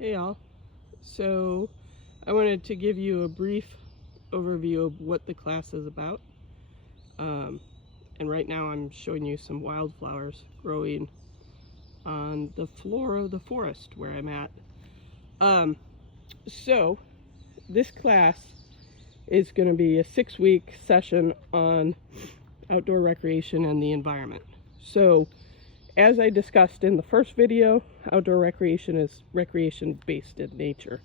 Hey all. So I wanted to give you a brief overview of what the class is about. And right now I'm showing you some wildflowers growing on the floor of the forest where I'm at. So this class is going to be a 6-week session on outdoor recreation and the environment. So as I discussed in the first video, outdoor recreation is recreation based in nature.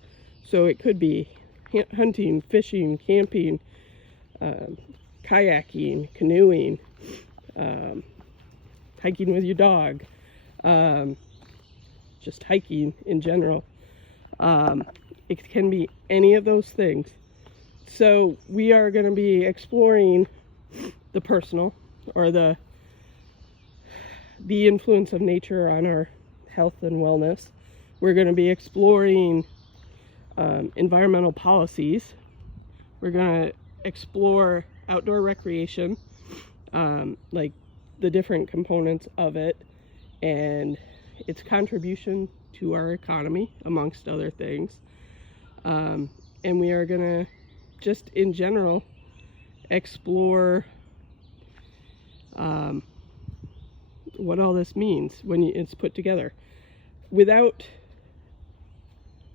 So it could be hunting, fishing, camping, kayaking, canoeing, hiking with your dog, just hiking in general. It can be any of those things. So we are going to be exploring the personal, or the influence of nature on our health and wellness. We're going to be exploring environmental policies. We're going to explore outdoor recreation, like the different components of it and its contribution to our economy, amongst other things. And we are going to just in general explore what all this means when it's put together. Without,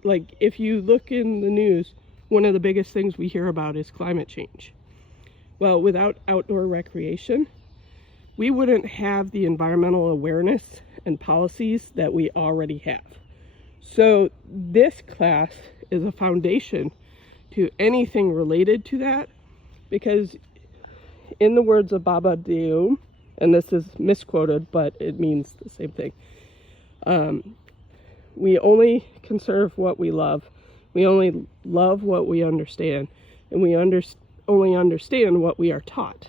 like, if you look in the news, one of the biggest things we hear about is climate change. Well, without outdoor recreation, we wouldn't have the environmental awareness and policies that we already have. So this class is a foundation to anything related to that, because in the words of Baba Deum, and this is misquoted, but it means the same thing. We only conserve what we love. We only love what we understand, and we only understand what we are taught.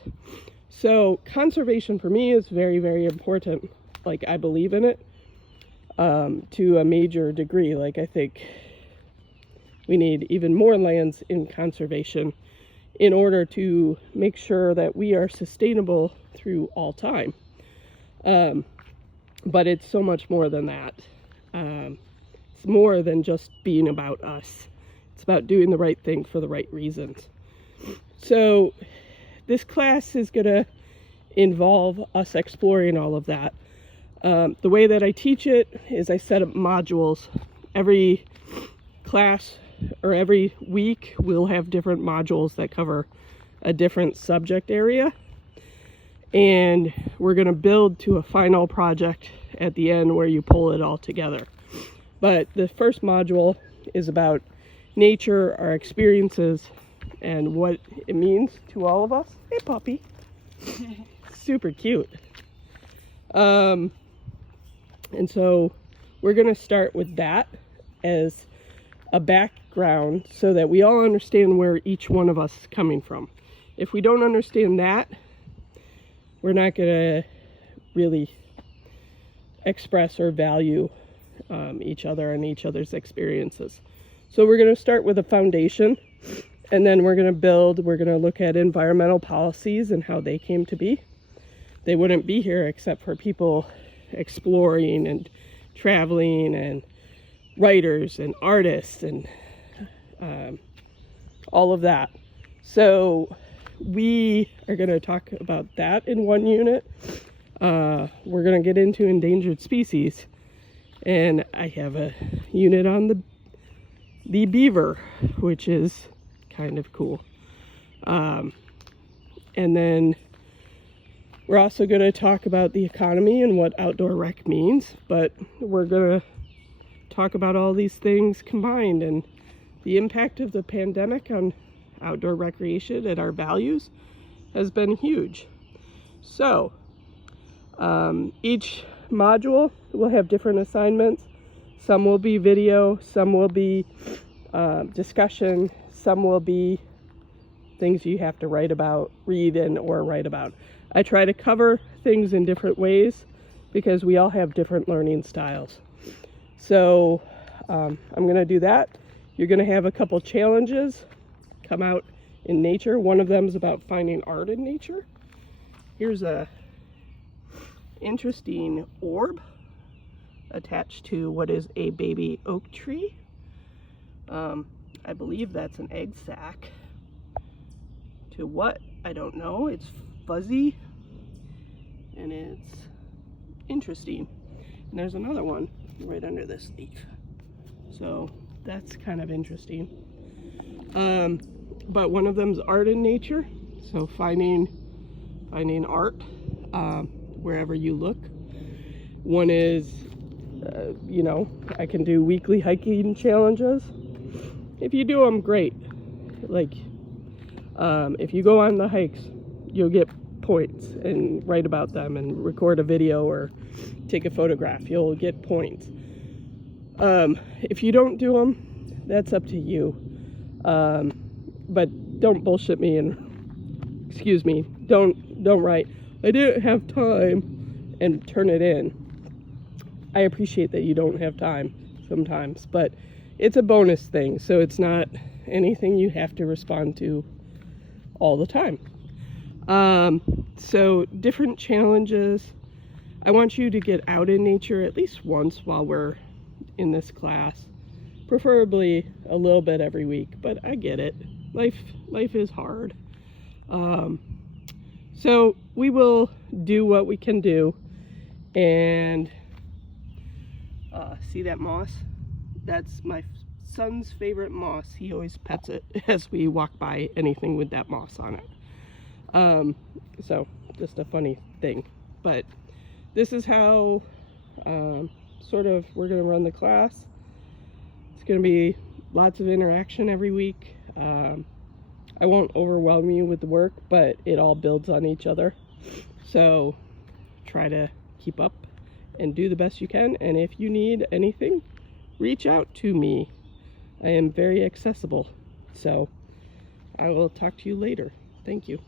So conservation for me is very, very important. Like, I believe in it to a major degree. Like, I think we need even more lands in conservation in order to make sure that we are sustainable through all time. But it's so much more than that. It's more than just being about us. It's about doing the right thing for the right reasons. So this class is going to involve us exploring all of that. The way that I teach it is I set up modules. Every class or every week we'll have different modules that cover a different subject area, and we're going to build to a final project at the end where you pull it all together. But the first module is about nature, our experiences, and what it means to all of us. Hey puppy. Super cute. And so we're going to start with that as a background so that we all understand where each one of us is coming from. If we don't understand that, we're not going to really express or value each other and each other's experiences. So we're going to start with a foundation, and then we're going to build. We're going to look at environmental policies and how they came to be. They wouldn't be here except for people exploring and traveling, and writers and artists and all of that. So we are going to talk about that in one unit. We're going to get into endangered species, and I have a unit on the beaver, which is kind of cool. And then we're also going to talk about the economy and what outdoor rec means, but we're going to talk about all these things combined, and the impact of the pandemic on outdoor recreation and our values has been huge. So each module will have different assignments. Some will be video, some will be discussion, some will be things you have to read or write about. I try to cover things in different ways because we all have different learning styles. So I'm going to do that. You're going to have a couple challenges come out in nature. One of them is about finding art in nature. Here's a interesting orb attached to what is a baby oak tree. I believe that's an egg sac. To what? I don't know. It's fuzzy and it's interesting. And there's another one right under this leaf. So that's kind of interesting. But one of them's art in nature. So finding art wherever you look. One is, you know, I can do weekly hiking challenges. If you do them, great. Like, if you go on the hikes, you'll get points and write about them and record a video or take a photograph. You'll get points. If you don't do them, that's up to you. But don't bullshit me and, excuse me, don't write, I didn't have time, and turn it in. I appreciate that you don't have time sometimes, but it's a bonus thing, so it's not anything you have to respond to all the time. So different challenges. I want you to get out in nature at least once while we're in this class, preferably a little bit every week, but I get it. Life is hard. So we will do what we can do. And see that moss? That's my son's favorite moss. He always pets it as we walk by anything with that moss on it. So just a funny thing. But this is how sort of we're going to run the class. It's going to be lots of interaction every week. I won't overwhelm you with the work, but it all builds on each other. So try to keep up and do the best you can. And if you need anything, reach out to me. I am very accessible. So I will talk to you later. Thank you.